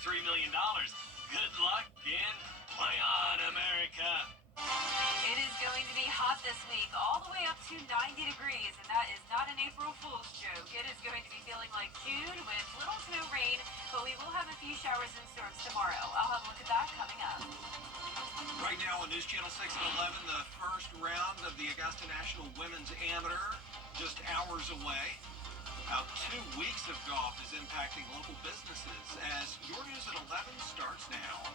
$33 million. Good luck and play on, America. It is going to be hot this week, all the way up to 90 degrees, and that is not an April Fool's joke. It is going to be feeling like June with little to no rain, but we will have a few showers and storms tomorrow. I'll have a look at that coming up. Right now on News Channel 6 and 11, the first round of the Augusta National Women's Amateur, just hours away. About 2 weeks of golf is impacting local businesses as your News at 11 starts now.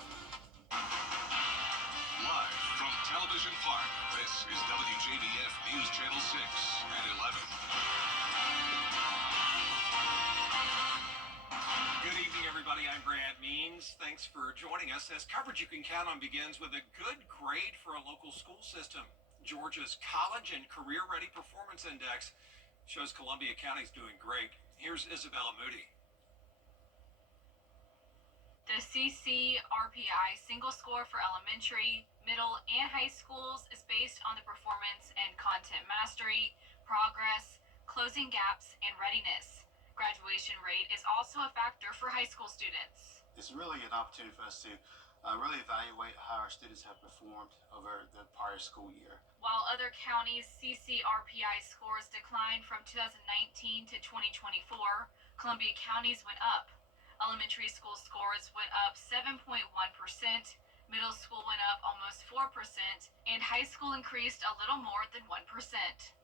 Live from Television Park, this is WJBF News Channel 6 and 11. Good evening, everybody. I'm Brad Means. Thanks for joining us as coverage you can count on begins with a good grade for a local school system. Georgia's College and Career Ready Performance Index shows Columbia County's doing great. Here's Isabella Moody. The CCRPI single score for elementary, middle, and high schools is based on the performance and content mastery, progress, closing gaps, and readiness. Graduation rate is also a factor for high school students. It's really an opportunity for us to really evaluate how our students have performed over the prior school year. While other counties' CCRPI scores declined from 2019 to 2024, Columbia County's went up. Elementary school scores went up 7.1%, middle school went up almost 4%, and high school increased a little more than 1%.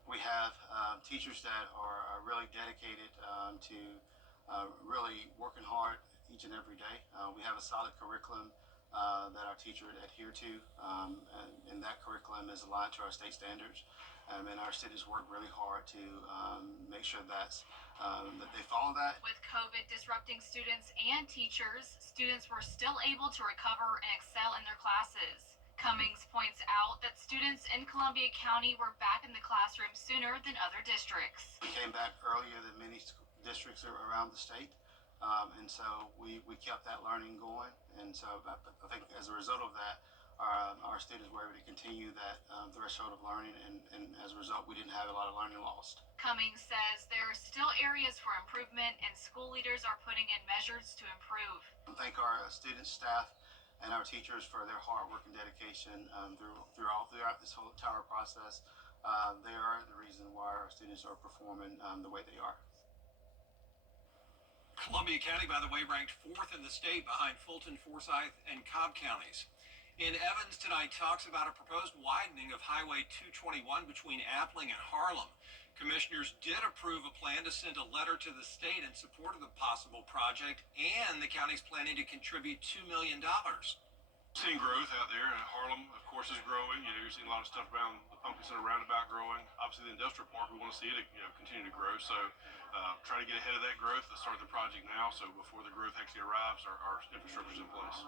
We have teachers that are really dedicated to really working hard each and every day. We have a solid curriculum that our teachers adhere to, and that curriculum is aligned to our state standards. And our students work really hard to make sure that they follow that. With COVID disrupting students and teachers, students were still able to recover and excel in their classes. Cummings points out that students in Columbia County were back in the classroom sooner than other districts. We came back earlier than many districts around the state. And so we kept that learning going. And so I think as a result of that, our students were able to continue that threshold of learning. And as a result, we didn't have a lot of learning lost. Cummings says there are still areas for improvement, and school leaders are putting in measures to improve. I thank our students, staff, and our teachers for their hard work and dedication throughout this whole entire process. They are the reason why our students are performing the way they are. Columbia County, by the way, ranked 4th in the state behind Fulton, Forsyth, and Cobb counties. In Evans tonight talks about a proposed widening of Highway 221 between Appling and Harlem. Commissioners did approve a plan to send a letter to the state in support of the possible project, and the county's planning to contribute $2 million. Seeing growth out there, and Harlem, of course, is growing. You're seeing a lot of stuff around the Pumpkin Center roundabout growing. Obviously, the industrial park, we want to see it continue to grow. So trying to get ahead of that growth, let's start the project now, so before the growth actually arrives, our infrastructure is in place.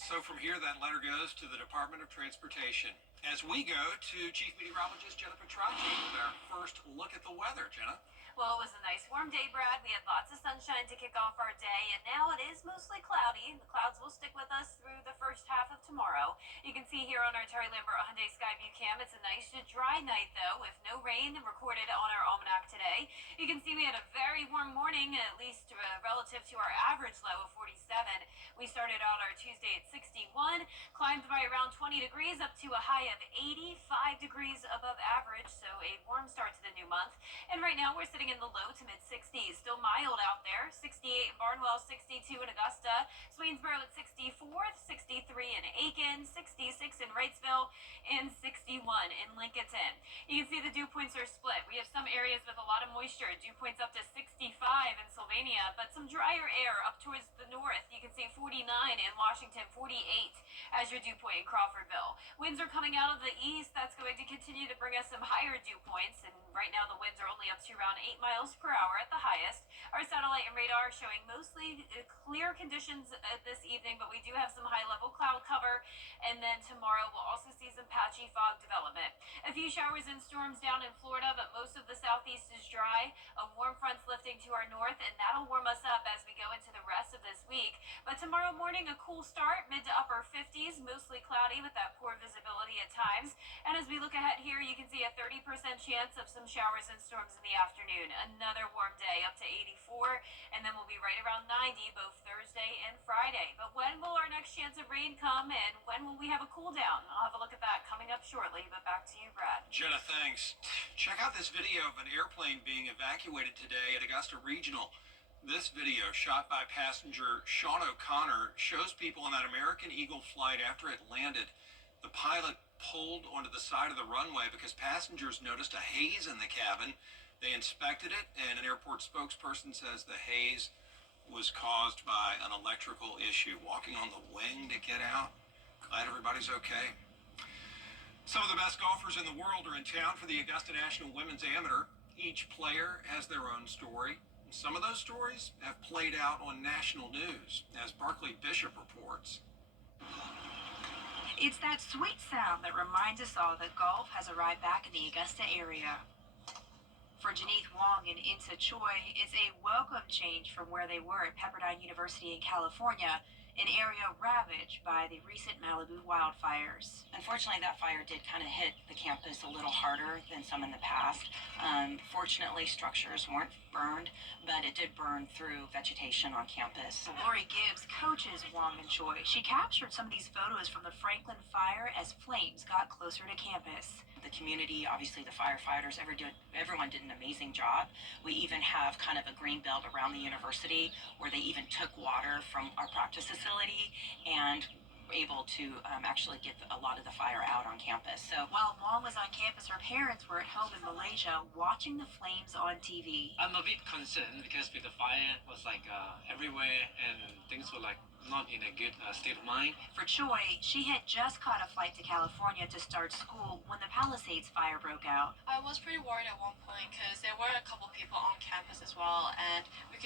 So from here, that letter goes to the Department of Transportation. As we go to Chief Meteorologist Jenna Petracci with our first look at the weather. Jenna? Well, it was a nice warm day, Brad. We had lots of sunshine to kick off our day, and now it is mostly cloudy. The clouds will stick with us through the first half of tomorrow. You can see here on our Terry Lambert Hyundai Skyview cam, it's a nice dry night, though, with no rain recorded on our almanac today. You can see we had a very warm morning, at least relative to our average low of 47. We started out our Tuesday at 61, climbed by around 20 degrees up to a high of 85 degrees above average, so a warm start to the new month. And right now we're sitting in the low to mid 60s, still mild out there. 68 in Barnwell, 62 in Augusta, Swainsboro at 64, 63 in Aiken, 66 in Wrightsville, and 61 in Lincolnton. You can see the dew points are split. We have some areas with a lot of moisture, dew points up to 65 in Sylvania, but some drier air up towards the north. You can see 49 in Washington, 48 as your dew point in Crawfordville. Winds are coming out of the east. That's going to continue to bring us some higher dew points, and right now the winds are only up to around 8 miles per hour at the highest. Our satellite and radar showing mostly clear conditions this evening, but we do have some high-level cloud cover, and then tomorrow we'll also see some patchy fog development. A few showers and storms down in Florida, but most of the southeast is dry. A warm front's lifting to our north, and that'll warm us up as we go into the rest of this week. But tomorrow morning, a cool start, mid to upper 50s, mostly cloudy with that poor visibility at times. And as we look ahead here, you can see a 30% chance of some showers and storms in the afternoon. Another warm day up to 84, and then we'll be right around 90 both Thursday and Friday. first chance of rain come, and when will we have a cool down? I'll have a look at that coming up shortly, but back to you, Brad. Jenna, thanks. Check out this video of an airplane being evacuated today at Augusta Regional. This video, shot by passenger Sean O'Connor, shows people on that American Eagle flight after it landed. The pilot pulled onto the side of the runway because passengers noticed a haze in the cabin. They inspected it, and an airport spokesperson says the haze was caused by an electrical issue. Walking on the wing to get out. Glad everybody's okay. Some of the best golfers in the world are in town for the Augusta National Women's Amateur. Each player has their own story. Some of those stories have played out on national news, as Barclay Bishop reports. It's that sweet sound that reminds us all that golf has arrived back in the Augusta area. For Janeth Wong and Insa Choi, it's a welcome change from where they were at Pepperdine University in California, an area ravaged by the recent Malibu wildfires. Unfortunately, that fire did kind of hit the campus a little harder than some in the past. Fortunately, structures weren't burned, but it did burn through vegetation on campus. Lori Gibbs coaches Wong and Choi. She captured some of these photos from the Franklin fire as flames got closer to campus. The community, obviously the firefighters, everyone did an amazing job. We even have kind of a green belt around the university where they even took water from our practice facility and were able to actually get a lot of the fire out on campus. So while Wong was on campus, her parents were at home in Malaysia watching the flames on TV. I'm a bit concerned because with the fire was like everywhere and things were like not in a good state of mind. For Choi, she had just caught a flight to California to start school when the Palisades fire broke out. I was pretty worried at one point because there were a couple people on campus as well, and we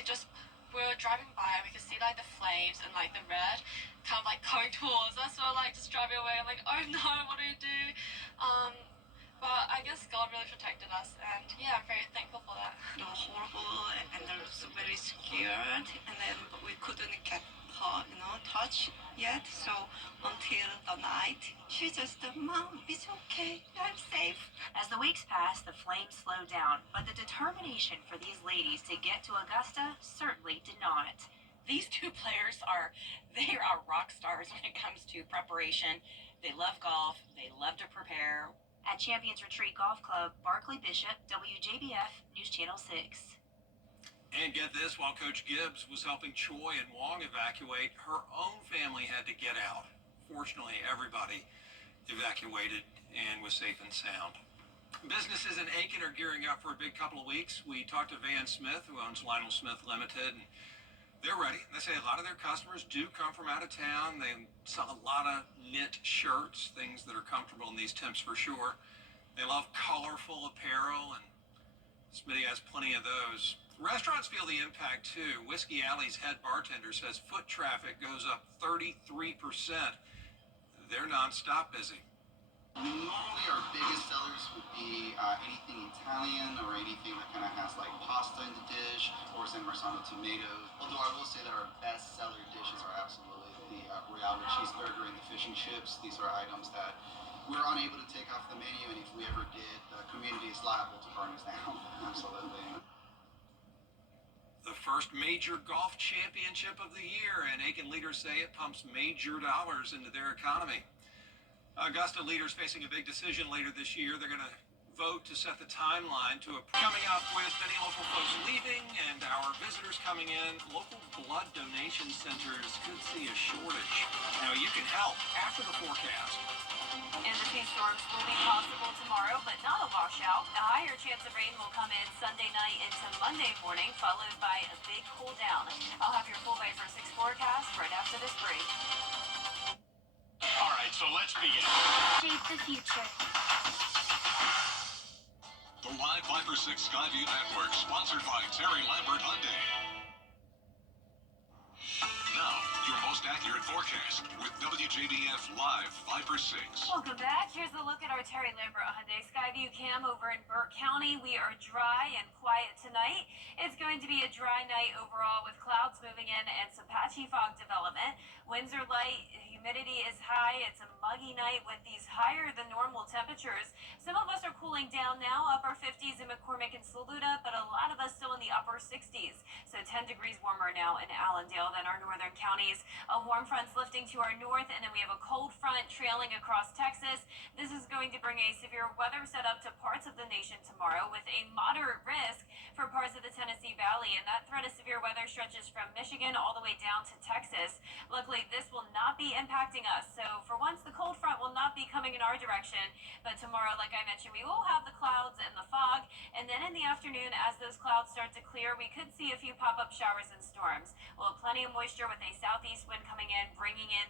were driving by and we could see like the flames and like the red kind of like coming towards us. So like just driving away, I'm like, oh no, what do we do? But I guess God really protected us, and yeah, I'm very thankful for that. It was horrible, and I was very scared, and then we couldn't get her, touch yet. So until the night, she just, Mom, it's okay, I'm safe. As the weeks passed, the flames slowed down, but the determination for these ladies to get to Augusta certainly did not. these two players they are rock stars when it comes to preparation. They love golf. They love to prepare. At Champions Retreat Golf Club, Barclay Bishop, WJBF, News Channel 6. And get this, while Coach Gibbs was helping Choi and Wong evacuate, her own family had to get out. Fortunately, everybody evacuated and was safe and sound. Businesses in Aiken are gearing up for a big couple of weeks. We talked to Van Smith, who owns Lionel Smith Limited, and they're ready. They say a lot of their customers do come from out of town. They sell a lot of knit shirts, things that are comfortable in these temps for sure. They love colorful apparel, and Smitty has plenty of those. Restaurants feel the impact too. Whiskey Alley's head bartender says foot traffic goes up 33%. They're nonstop busy. Normally our biggest sellers would be anything Italian or anything that kind of has like pasta in the dish or San Marzano tomatoes. Although I will say that our best seller dishes are absolutely the Real cheeseburger and the fish and chips. These are items that we're unable to take off the menu, and if we ever did, the community is liable to burn us down. Absolutely. The first major golf championship of the year, and Aiken leaders say it pumps major dollars into their economy. Augusta leaders facing a big decision later this year. They're going to vote to set the timeline to coming up with many local folks leaving and our visitors coming in. Local blood donation centers could see a shortage. Now you can help after the forecast. And the few storms will be possible tomorrow, but not a washout. A higher chance of rain will come in Sunday night into Monday morning, followed by a big cool down. I'll have your full Bay for 6 forecast right after this break. All right, so let's begin. Shape the future. The Live Viper 6 Skyview Network, sponsored by Terry Lambert Hyundai. Now, your most accurate forecast with WJBF Live Viper 6. Welcome back. Here's a look at our Terry Lambert Hyundai Skyview cam over in Burke County. We are dry and quiet tonight. It's going to be a dry night overall with clouds moving in and some patchy fog development. Winds are light, humidity is high. It's a muggy night with these higher than normal temperatures. Some of us are cooling down now, upper 50s in McCormick and Saluda, but a lot of us still in the upper 60s. So 10 degrees warmer now in Allendale than our northern counties. A warm front's lifting to our north, and then we have a cold front trailing across Texas. This is going to bring a severe weather setup to parts of the nation tomorrow with a moderate risk for parts of the Tennessee Valley, and that threat of severe weather stretches from Michigan all the way down to Texas. Luckily, this will not be impacting us, so for once the cold front will not be coming in our direction, but tomorrow, like I mentioned, we will have the clouds and the fog, and then in the afternoon, as those clouds start to clear, we could see a few pop-up showers and storms. We'll have plenty of moisture with a southeast wind coming in, bringing in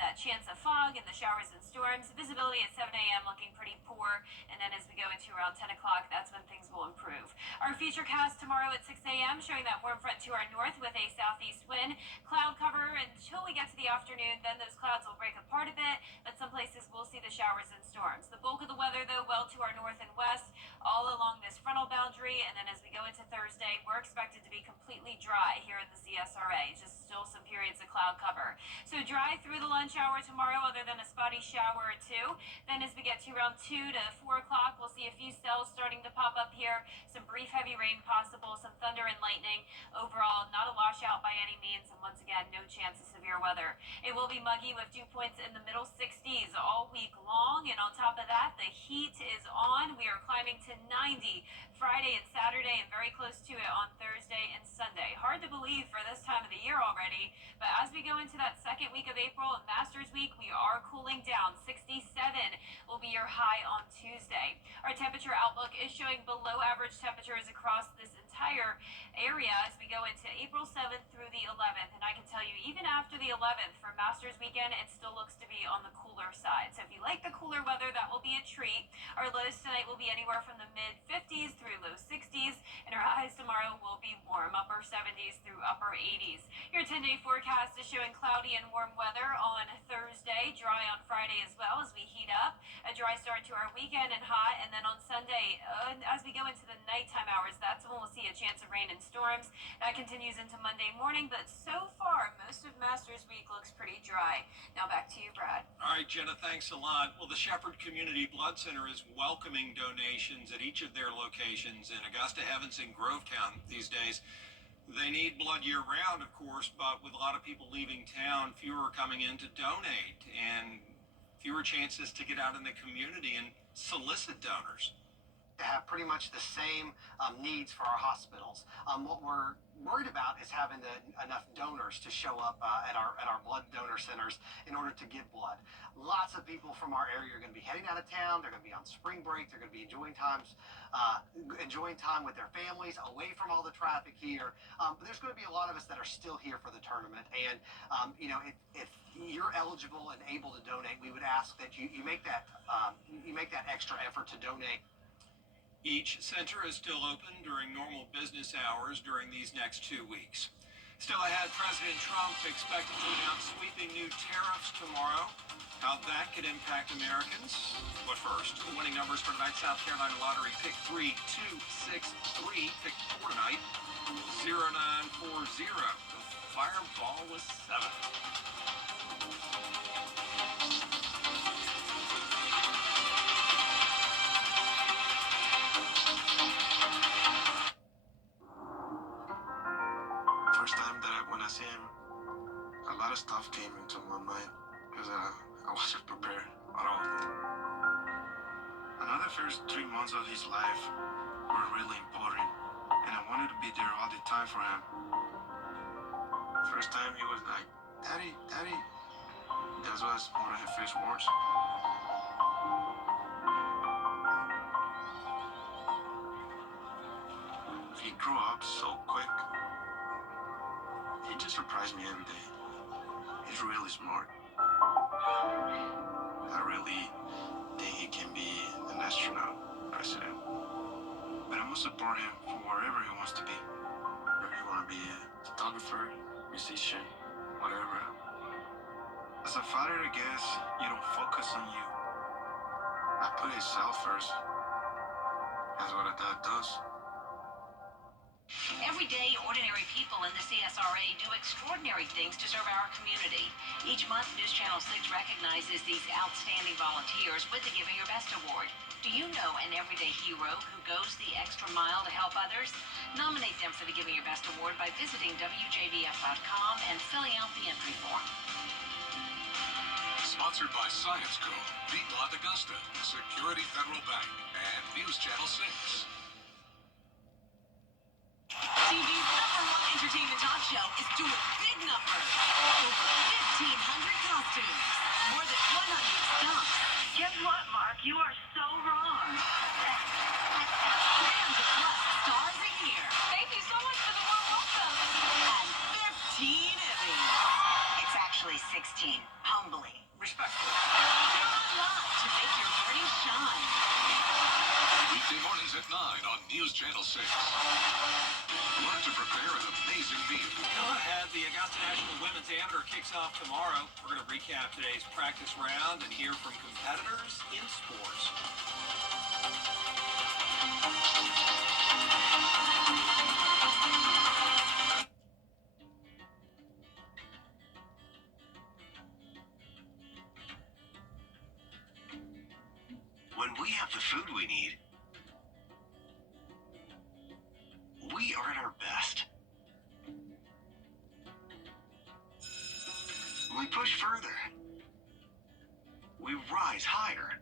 that chance of fog and the showers and storms. Visibility at 7 a.m. looking pretty poor, and then as we go into around 10 o'clock, that's when things will improve. Our futurecast tomorrow at 6 a.m. showing that warm front to our north with a southeast wind. Cloud cover until we get to the afternoon, then those clouds will break apart a bit, but some places will see the showers and storms. The bulk of the weather, though, well to our north and west, all along this frontal boundary, and then as we go into Thursday, we're expected to be completely dry here in the CSRA. Just still some periods of cloud cover. So dry through the lunch hour tomorrow, other than a spotty shower or two. Then as we get to around 2 to 4 o'clock, we'll see a few cells starting to pop up here. Some brief heavy rain possible, some thunder and lightning. Overall, not a washout by any means, and once again, no chance of severe weather. It will be muggy with dew points in the middle 60s all week long, and on top of that, the heat is on. We are climbing to 90 Friday and Saturday, and very close to it on Thursday and Sunday. Hard to believe for this time of the year already, but as we go into that second week of April, Masters Week, we are cooling down. 67 will be your high on Tuesday. Our temperature outlook is showing below average temperatures across this entire area as we go into April 7th through the 11th, and I can tell you even after the 11th for Masters Weekend, it still looks to be on the cooler side. So if you like the cooler weather, that will be a treat. Our lows tonight will be anywhere from the mid 50s through low 60s, and our highs tomorrow will be warm, upper 70s through upper 80s. Your 10-day forecast is showing cloudy and warm weather on Thursday, dry on Friday as well as we heat up. A dry start to our weekend and hot, and then on Sunday, as we go into the nighttime hours, that's when we'll see a chance of rain and storms. That continues into Monday morning, but so far, most of Masters Week looks pretty dry. Now back to you, Brad. All right, Jenna, thanks a lot. Well, the Shepherd Community Blood Center is welcoming donations at each of their locations in Augusta, Evans, and Grovetown these days. They need blood year-round, of course, but with a lot of people leaving town, fewer are coming in to donate, and fewer chances to get out in the community and solicit donors. Have pretty much the same needs for our hospitals. What we're worried about is having enough donors to show up at our blood donor centers in order to give blood. Lots of people from our area are going to be heading out of town. They're going to be on spring break. They're going to be enjoying time with their families, away from all the traffic here. But there's going to be a lot of us that are still here for the tournament. And if you're eligible and able to donate, we would ask that you make that extra effort to donate. Each center is still open during normal business hours during these next 2 weeks. Still ahead, President Trump expected to announce sweeping new tariffs tomorrow. How that could impact Americans. But first, the winning numbers for tonight's South Carolina Lottery. Pick 3, 2, 6, 3. Pick 4 tonight, 0940. The fireball was 7. First time that when I see him, a lot of stuff came into my mind because I wasn't prepared at all. Another first 3 months of his life were really important, and I wanted to be there all the time for him. First time he was like, "Daddy, Daddy." That was one of his first words. He grew up so quick. He just surprised me every day. He's really smart. I really think he can be an astronaut, president. But I must support him for wherever he wants to be. If you want to be a photographer, musician, whatever. As a father, I guess you don't focus on you. I put himself first. That's what a dad does. Every day, ordinary people in the CSRA do extraordinary things to serve our community. Each month, News Channel 6 recognizes these outstanding volunteers with the Giving Your Best Award. Do you know an everyday hero who goes the extra mile to help others? Nominate them for the Giving Your Best Award by visiting WJBF.com and filling out the entry form. Sponsored by Science Co., Beat Lot Augusta, Security Federal Bank, and News Channel 6. TV's #1 entertainment talk show is doing big numbers. Over 1,500 costumes, more than 100 stunts. Guess what, Mark? You are so wrong. 300+ stars a year. Thank you so much for the warm welcome. And 15 Emmys. It's actually 16, humbly. Respectfully. They're on live to make your morning shine. Weekday mornings at 9 on News Channel 6. Learn to prepare an amazing meal. And the Augusta National Women's Amateur kicks off tomorrow. We're going to recap today's practice round and hear from competitors in sports. When we have the food we need, we are at our best. We push further. We rise higher.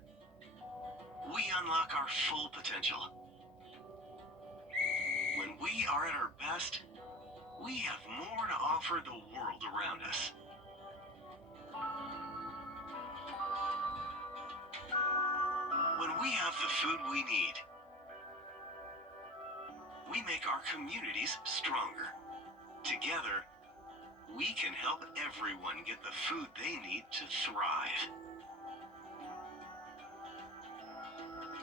We unlock our full potential. When we are at our best, we have more to offer the world around us. When we have the food we need, we make our communities stronger. Together, we can help everyone get the food they need to thrive.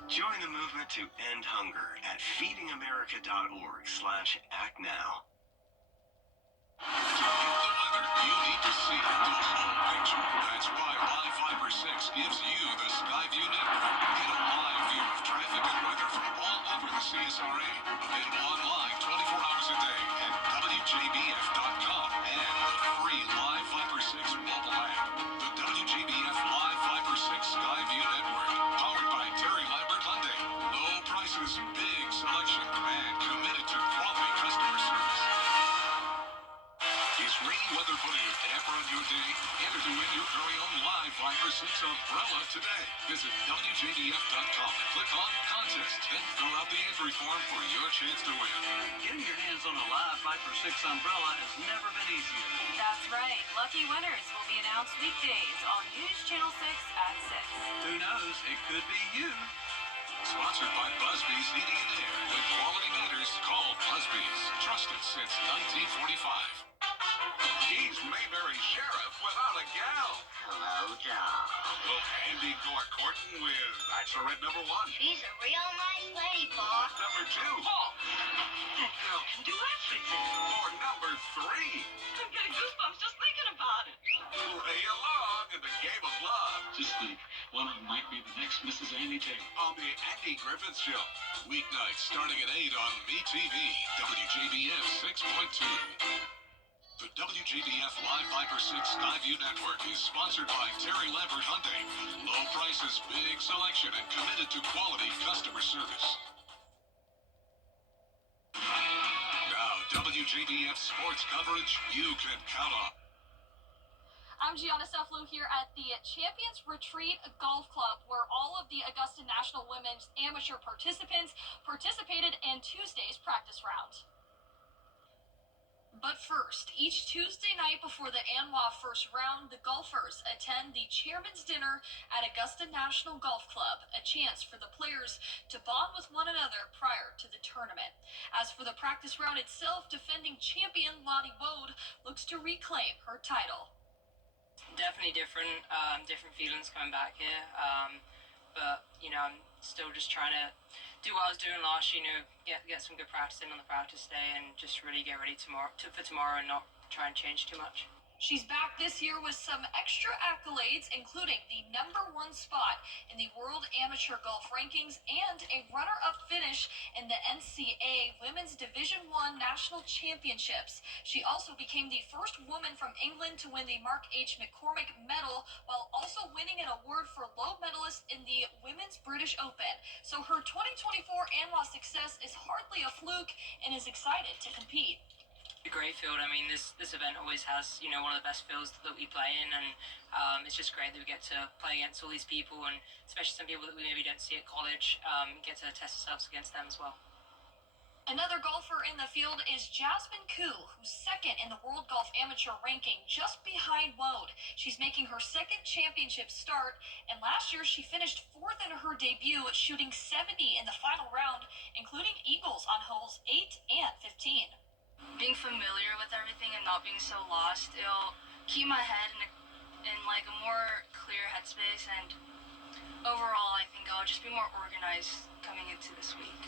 Join the movement to end hunger at feedingamerica.org/actnow. To get the weather you need to see the whole picture. That's why Live Viper 6 gives you the Skyview network. Get a live view of traffic and weather from all over the CSRA. Available online 24 hours a day at WJBF.com and the free Live Viper 6 mobile app. The WJBF Live Viper 6 Skyview network. Powered by Terry Lambert Hyundai. Low prices, big selection, and committed to quality customer service. Is rainy weather putting a damper on your day? Enter to win your very own Live Viper 6 umbrella today. Visit WJBF.com and click on Contest. Then fill out the entry form for your chance to win. Getting your hands on a Live Viper 6 umbrella has never been easier. That's right. Lucky winners will be announced weekdays on News Channel 6 at 6. Who knows? It could be you. Sponsored by Busby's Heating and Air. When quality matters, call Busby's. Trusted since 1945. He's Mayberry Sheriff without a gal. Hello, John. Will Andy go a courting with Bachelorette number 1? She's a real nice lady, Bob. Number 2? Oh, that girl can do everything. Or number 3? I'm getting goosebumps just thinking about it. Play along in the game of love Just think, one of them might be the next Mrs. Amy Taylor. on the Andy Griffith Show. Weeknights starting at 8 on MeTV. WJBF 6.2. The WJBF Live Viper 6 Skyview Network is sponsored by Terry Lambert Hyundai. Low prices, big selection, and committed to quality customer service. Now, WJBF sports coverage you can count on. I'm Gianna Steflu here at the Champions Retreat Golf Club, where all of the Augusta National Women's Amateur participants participated in Tuesday's practice round. But first, each Tuesday night before the ANWA first round, the golfers attend the Chairman's Dinner at Augusta National Golf Club, a chance for the players to bond with one another prior to the tournament. As for the practice round itself, defending champion Lottie Wode looks to reclaim her title. Definitely different feelings coming back here. But I'm still just trying to do what I was doing last year. Get some good practice in on the practice day, and just really get ready for tomorrow and not try and change too much. She's back this year with some extra accolades, including the #1 spot in the World Amateur Golf Rankings and a runner-up finish in the NCAA Women's Division I National Championships. She also became the first woman from England to win the Mark H. McCormick Medal, while also winning an award for low medalist in the Women's British Open. So her 2024 ANWA success is hardly a fluke and is excited to compete. A great field. I mean, this event always has, one of the best fields that we play in, and it's just great that we get to play against all these people, and especially some people that we maybe don't see at college, get to test ourselves against them as well. Another golfer in the field is Jasmine Koo, who's second in the World Golf Amateur ranking, just behind Wode. She's making her second championship start, and last year she finished fourth in her debut, shooting 70 in the final round, including eagles on holes 8 and 15. Being familiar with everything and not being so lost, it'll keep my head in like a more clear headspace, and overall I think I'll just be more organized coming into this week.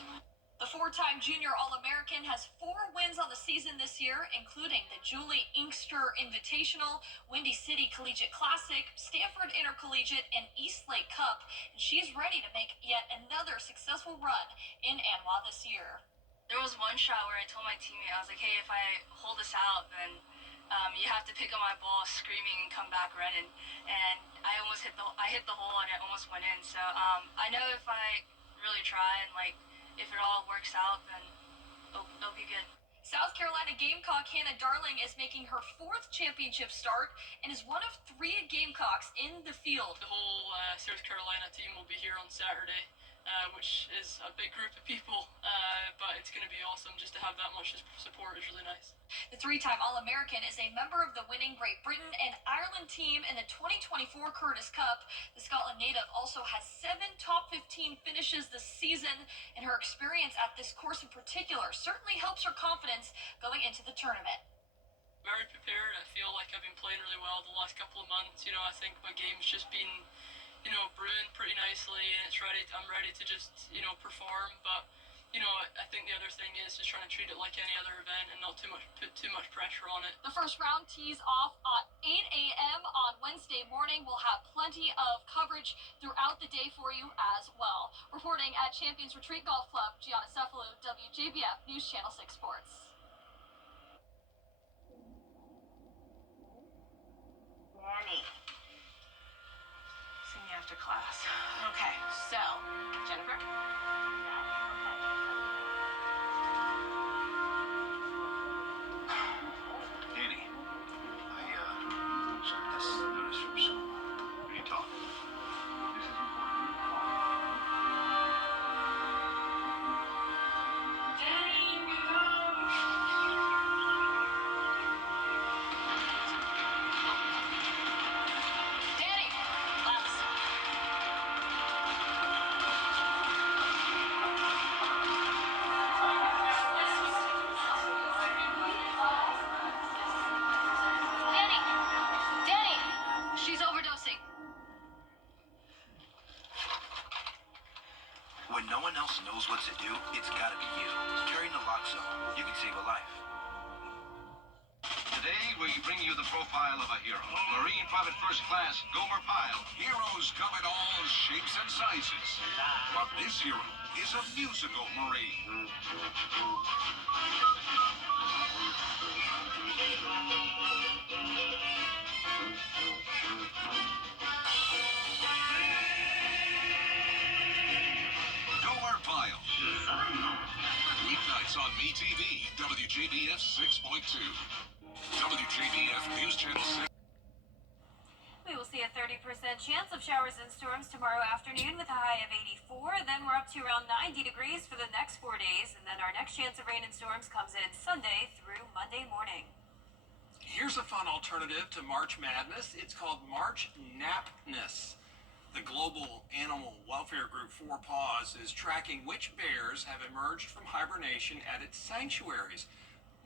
The four-time junior All-American has 4 wins on the season this year, including the Julie Inkster Invitational, Windy City Collegiate Classic, Stanford Intercollegiate, and Eastlake Cup, and she's ready to make yet another successful run in ANWA this year. There was one shot where I told my teammate, I was like, hey, if I hold this out, then you have to pick up my ball screaming and come back running. And I almost hit the hole and it almost went in. So I know if I really try and if it all works out, then it'll be good. South Carolina Gamecock Hannah Darling is making her 4th championship start and is one of 3 Gamecocks in the field. The whole South Carolina team will be here on Saturday. Which is a big group of people, but it's going to be awesome just to have that much support is really nice. The 3-time All-American is a member of the winning Great Britain and Ireland team in the 2024 Curtis Cup. The Scotland native also has 7 top 15 finishes this season, and her experience at this course in particular certainly helps her confidence going into the tournament. Very prepared. I feel like I've been playing really well the last couple of months. I think my game's just been brewing pretty nicely, and I'm ready to just, perform. But, I think the other thing is just trying to treat it like any other event and not put too much pressure on it. The first round tees off at 8 a.m. on Wednesday morning. We'll have plenty of coverage throughout the day for you as well. Reporting at Champions Retreat Golf Club, Gianna Cefalu, WJBF News Channel 6 Sports. Danny. After class. Okay, so, Jennifer? Danny, I checked this notice from school. We need to talk. This is important. Danny! Laps. Danny! She's overdosing. When no one else knows what to do, it's gotta be you. Carry naloxone. You can save a life. Today, we bring you the profile of a hero. Marine Private First Class Gomer Pyle. Heroes come in all shapes and sizes. But this hero is a musical Marine. Gomer Pyle. Weeknights on MeTV, WJBF 6.2. WJBF News Channel 6. We will see a 30% chance of showers and storms tomorrow afternoon with a high of 84. Then we're up to around 90 degrees for the next 4 days. And then our next chance of rain and storms comes in Sunday through Monday morning. Here's a fun alternative to March Madness. It's called March Napness. The global animal welfare group 4 Paws is tracking which bears have emerged from hibernation at its sanctuaries.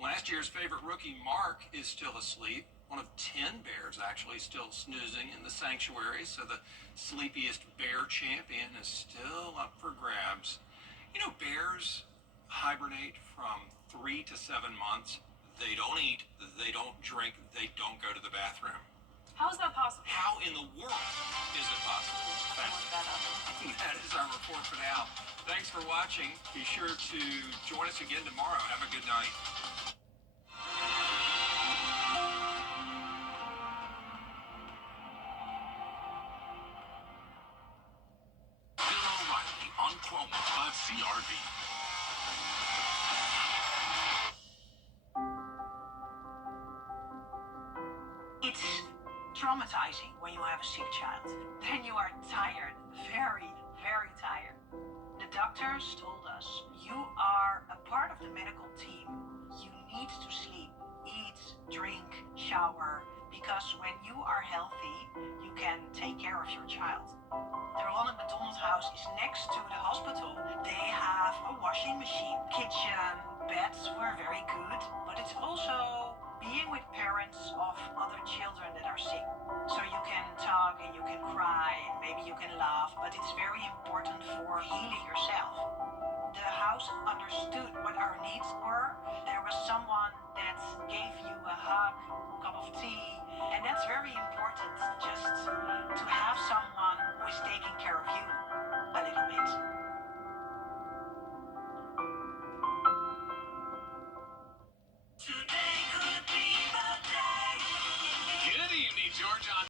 Last year's favorite rookie, Mark, is still asleep. One of 10 bears actually still snoozing in the sanctuary, so the sleepiest bear champion is still up for grabs. Bears hibernate from 3 to 7 months. They don't eat, they don't drink, they don't go to the bathroom. How is that possible? How in the world is it possible? That is our report for now. Thanks for watching. Be sure to join us again tomorrow. Have a good night. Bill O'Reilly on Cuomo on CRV. It's traumatizing when you have a sick child. Then you are tired, very, very tired. The doctors told us, you are a part of the medical team. You need to sleep, eat, drink, shower, because when you are healthy, you can take care of your child. The Ronald McDonald House is next to the hospital. They have a washing machine, kitchen, beds were very good, but it's also being with parents of other children that are sick. So you can talk and you can cry and maybe you can laugh, but it's very important for healing yourself. The house understood what our needs were. There was someone that gave you a hug, a cup of tea, and that's very